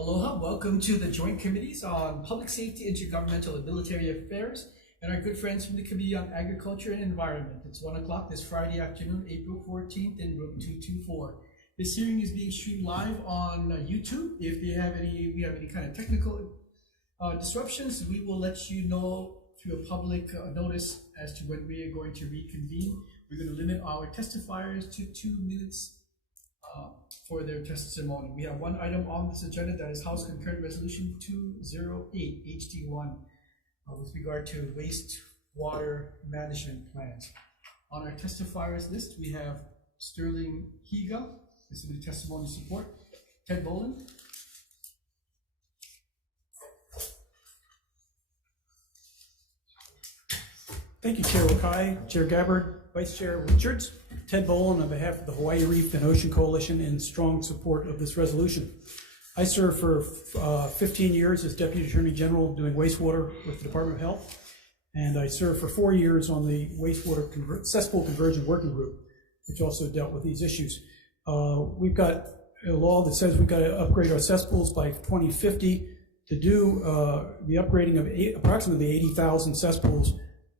Aloha, welcome to the Joint Committees on Public Safety, Intergovernmental and Military Affairs, and our good friends from the Committee on Agriculture and Environment. It's 1 o'clock this Friday afternoon, April 14th in room 224. This hearing is being streamed live on YouTube. If we have any kind of technical disruptions, we will let you know through a public notice as to when we are going to reconvene. We're going to limit our testifiers to 2 minutes for their testimony. We have one item on this agenda that is House Concurrent Resolution 208 HD1 with regard to wastewater management plans. On our testifiers list, we have Sterling Higa, this is the testimony support, Ted Boland, Thank you, Chair Wakai, Chair Gabbard, Vice Chair Richards. Ted Boland on behalf of the Hawaii Reef and Ocean Coalition in strong support of this resolution. I served for 15 years as Deputy Attorney General doing wastewater with the Department of Health, and I served for 4 years on the wastewater cesspool conversion working group, which also dealt with these issues. We've got a law that says we've got to upgrade our cesspools by 2050. To do the upgrading of approximately 80,000 cesspools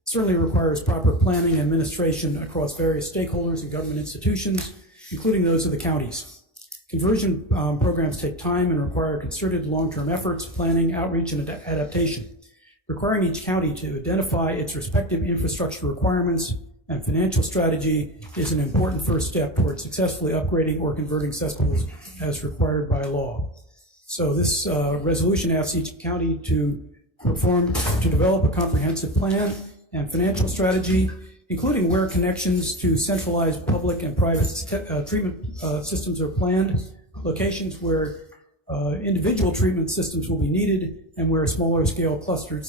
certainly requires proper planning and administration across various stakeholders and government institutions, including those of the counties. Conversion programs take time and require concerted long-term efforts, planning, outreach, and adaptation. Requiring each county to identify its respective infrastructure requirements and financial strategy is an important first step towards successfully upgrading or converting cesspools as required by law. So this resolution asks each county to develop a comprehensive plan and financial strategy, including where connections to centralized public and private treatment systems are planned, locations where individual treatment systems will be needed, and where smaller scale clustered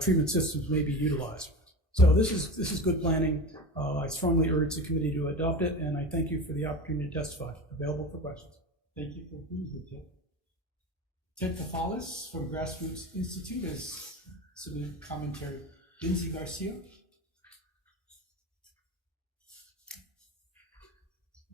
treatment systems may be utilized. So this is good planning. I strongly urge the committee to adopt it, and I thank you for the opportunity to testify. Available for questions. Thank you for being here, Ted. Ted Kafalis from Grassroots Institute has submitted commentary. Lindsay Garcia.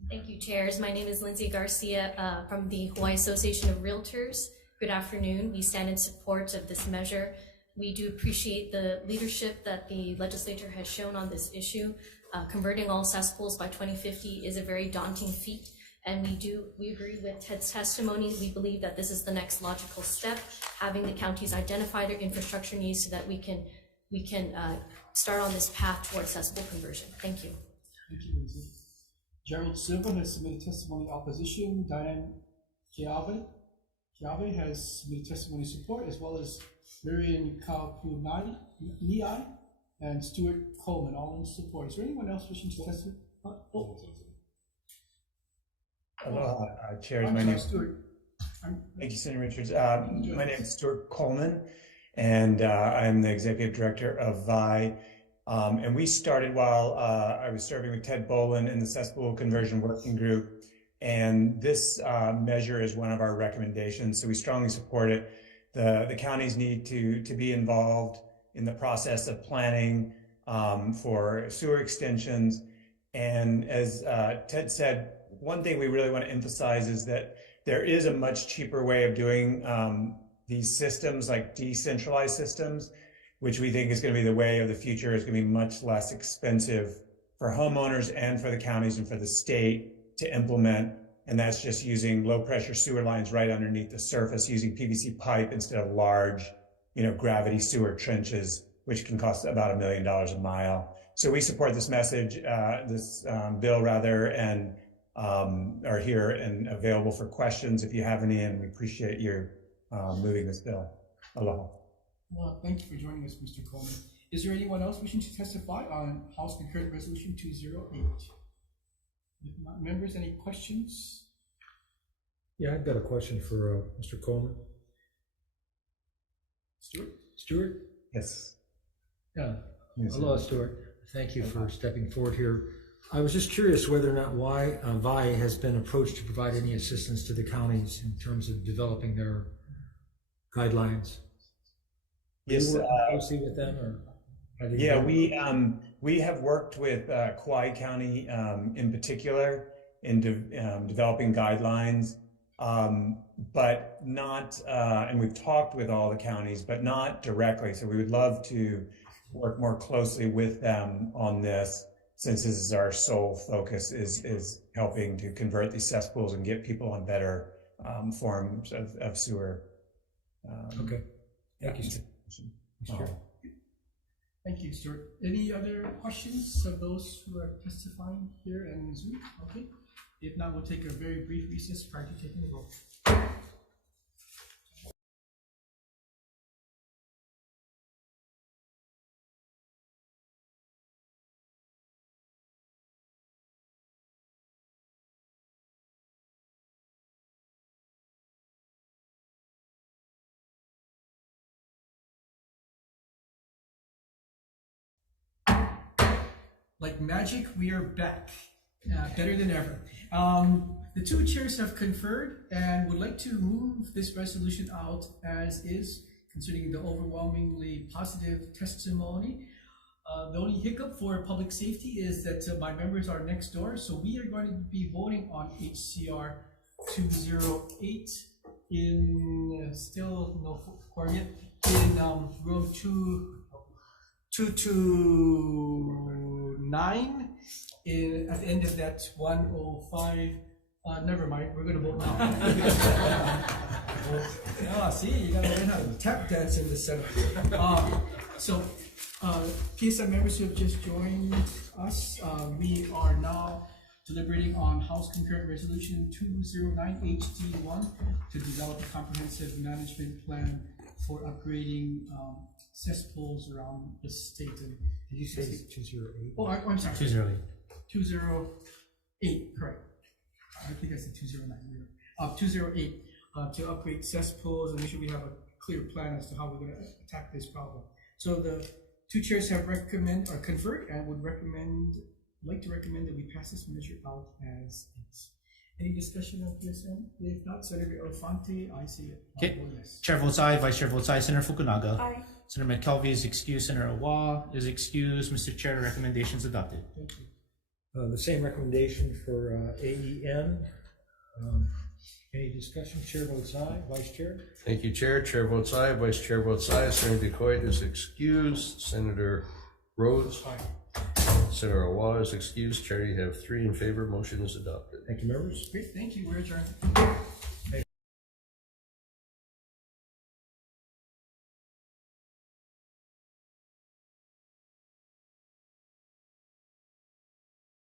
Thank you, chairs. My name is Lindsay Garcia from the Hawaii Association of Realtors. Good afternoon. We stand in support of this measure. We do appreciate the leadership that the legislature has shown on this issue. Converting all cesspools by 2050 is a very daunting feat, and we agree with Ted's testimony. We believe that this is the next logical step, having the counties identify their infrastructure needs so that we can start on this path towards cesspool conversion. Thank you. Thank you, Lindsay. Gerald Silva has submitted testimony opposition. Diane Kiave has submitted testimony support, as well as Marian Kaupunai and Stuart Coleman, all in support. Is there anyone else wishing to testify? Hello, Chair. My name is Stuart. Thank you, Senator Richards. My name is Stuart Coleman, and I'm the executive director of VI. And we started while I was serving with Ted Boland in the cesspool conversion working group. And this measure is one of our recommendations, so we strongly support it. The counties need to be involved in the process of planning for sewer extensions. And as Ted said, one thing we really want to emphasize is that there is a much cheaper way of doing these systems, like decentralized systems, which we think is going to be the way of the future. Is going to be much less expensive for homeowners and for the counties and for the state to implement. And that's just using low pressure sewer lines right underneath the surface, using PVC pipe instead of large, gravity sewer trenches, which can cost about $1 million a mile. So we support this bill rather, and are here and available for questions if you have any, and we appreciate your moving this bill. Aloha. Well, thank you for joining us, Mr. Coleman. Is there anyone else wishing to testify on House Concurrent Resolution 208? If not, members, any questions? Yeah, I've got a question for Mr. Coleman. Stuart? Yes. Yeah. Yes, hello, Stuart. Thank you for stepping forward here. I was just curious whether or not VI has been approached to provide any assistance to the counties in terms of developing their guidelines. Yes. You work closely with them, or yeah, we have worked with Kauai County in particular in developing guidelines but not, and we've talked with all the counties, but not directly. So we would love to work more closely with them on this, since this is our sole focus, is helping to convert these cesspools and get people on better forms of sewer. Okay, thank you, Steve. Thank you, Stuart. Any other questions of those who are testifying here in Zoom? Okay. If not, we'll take a very brief recess prior to taking the vote. Like magic, we are back, better than ever. The two chairs have conferred and would like to move this resolution out as is, considering the overwhelmingly positive testimony. The only hiccup for public safety is that my members are next door, so we are going to be voting on HCR 208 in still no quorum yet in room 229 at the end of that 105. Never mind, we're gonna vote now. See, you gotta learn how to tap dance in the center. PSM members who have just joined us, we are now deliberating on House Concurrent Resolution 209 HD1 to develop a comprehensive management plan for upgrading cesspools around the state. And Did you say 208? oh, I'm sorry. 208. 208, correct. I think I said 209. 208 to upgrade cesspools and make sure we have a clear plan as to how we're going to attack this problem. So the two chairs have conferred and would like to recommend that we pass this measure out as is. Any discussion on PSM? If not, Senator Elefante, I see it. Okay. Yes. Chair votes aye, Vice Chair votes aye. Senator Fukunaga. Aye. Senator McKelvey is excused. Senator Awa is excused. Mr. Chair, the recommendation is adopted. Thank you. The same recommendation for AEN. Any discussion? Chair votes aye. Vice Chair? Thank you, Chair. Chair votes aye. Vice Chair votes aye. Senator DeCoit is excused. Senator Rhodes. Aye. Senator Awa is excused. Chair, you have 3 in favor. Motion is adopted. Thank you, members. Great, thank you. We're adjourned.